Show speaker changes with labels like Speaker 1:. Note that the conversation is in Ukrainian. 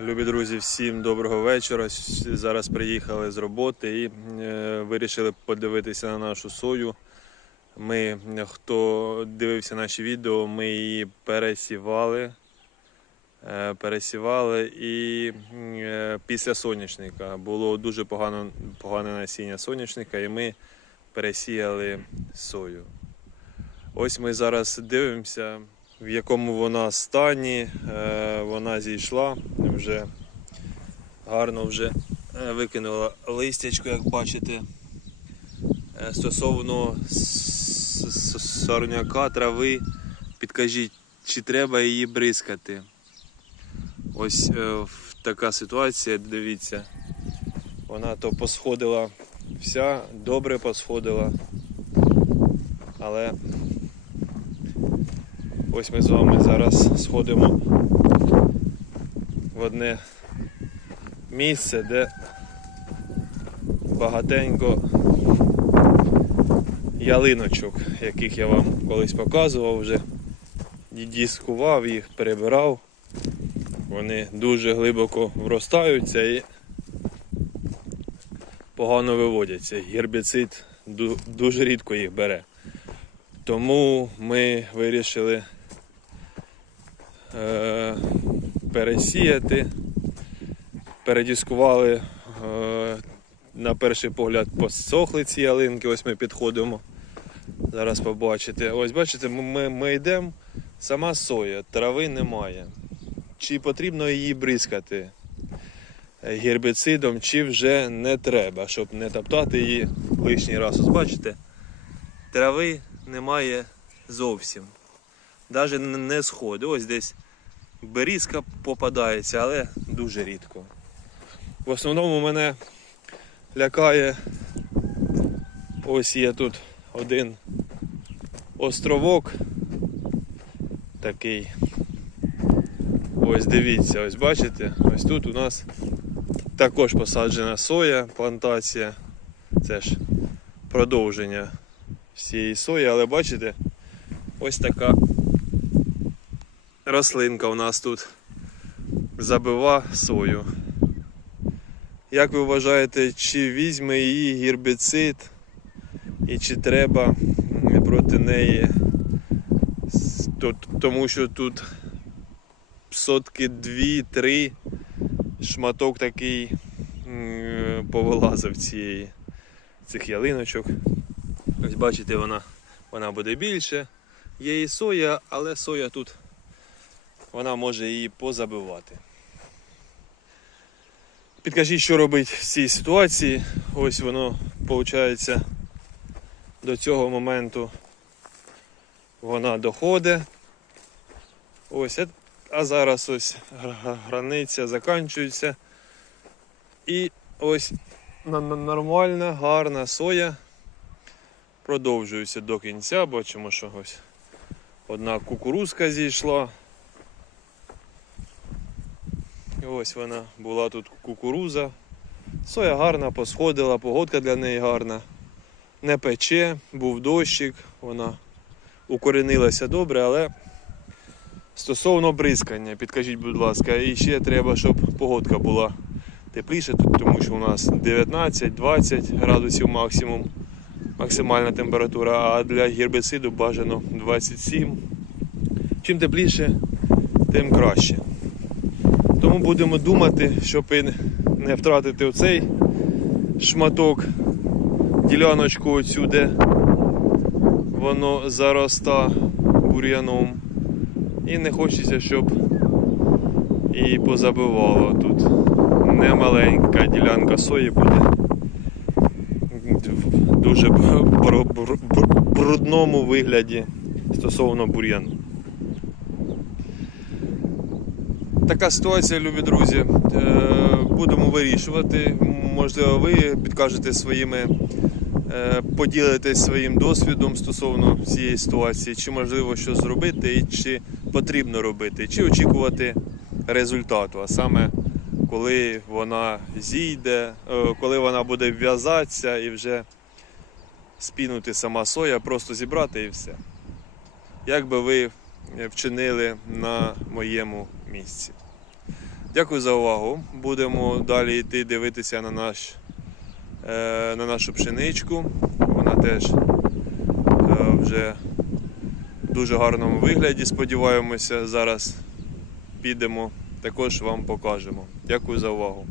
Speaker 1: Любі друзі, всім доброго вечора. Зараз приїхали з роботи і е, вирішили подивитися на нашу сою. Ми, хто дивився наші відео, ми її пересівали. Е, пересівали і е, після соняшника було дуже погано, погане насіння соняшника, і ми пересіяли сою. Ось ми зараз дивимося, в якому вона стані. Е, Вона зійшла, вже гарно вже е, викинула листячко, як бачите. Е, Стосовно сорняка, трави, підкажіть, чи треба її бризкати. Ось така ситуація, дивіться. Вона то посходила вся, добре посходила. Але ось ми з вами зараз сходимо в одне місце, де багатенько ялиночок, яких я вам колись показував вже. Діскував їх, перебирав. Вони дуже глибоко вростаються і погано виводяться. Гербіцид дуже рідко їх бере. Тому ми вирішили пересіяти, передіскували е, на перший погляд посохли ці ялинки, ось ми підходимо. Зараз побачите. Ось бачите, ми, ми йдемо, сама соя, трави немає. Чи потрібно її бризкати гербіцидом, чи вже не треба, щоб не топтати її лишній раз. Ось бачите, трави немає зовсім. Навіть не сходи. Ось десь берізка попадається, але дуже рідко. В основному мене лякає. Ось є тут один островок такий. Ось дивіться, ось бачите, ось тут у нас також посаджена соя, плантація. Це ж продовження всієї сої, але бачите, ось така рослинка у нас тут забива сою. Як ви вважаєте, чи візьме її гербіцид і чи треба проти неї? Тому що тут сотки 2-3 шматок такий повилазив цієї цих ялиночок. Ось бачите, вона, вона буде більше. Є і соя, але соя тут вона може її позабивати. Підкажіть, що робити в цій ситуації. Ось воно, виходить, до цього моменту вона доходить. Ось, е- а зараз ось границя закінчується. І ось на- на- нормальна, гарна соя продовжується до кінця. Бачимо, що ось одна кукурузка зійшла. І ось вона була тут кукуруза. Соя гарна, посходила, погодка для неї гарна. Не пече, був дощик, вона укоренилася добре, але стосовно бризкання, підкажіть, будь ласка, і ще треба, щоб погодка була тепліше, тому що у нас 19-20 градусів максимум, максимальна температура, а для гербіциду бажано 27. Чим тепліше, тим краще. Тому будемо думати, щоб не втратити оцей шматок, діляночку оцю, де воно зароста бур'яном. І не хочеться, щоб і позабивало тут. Немаленька ділянка сої буде в дуже бр- бр- бр- брудному вигляді стосовно бур'яну. Така ситуація, любі друзі. Е, Будемо вирішувати. Можливо, ви підкажете своїми, е, поділитесь своїм досвідом стосовно цієї ситуації, чи можливо щось зробити, і чи потрібно робити, чи очікувати результату, а саме коли вона зійде, е, коли вона буде в'язатися і вже спінути сама соя, просто зібрати і все. Як би ви вчинили на моєму місці? Дякую за увагу. Будемо далі йти дивитися на, наш, е, на нашу пшеничку. Вона теж е, вже в дуже гарному вигляді. Сподіваємося, зараз підемо, також вам покажемо. Дякую за увагу.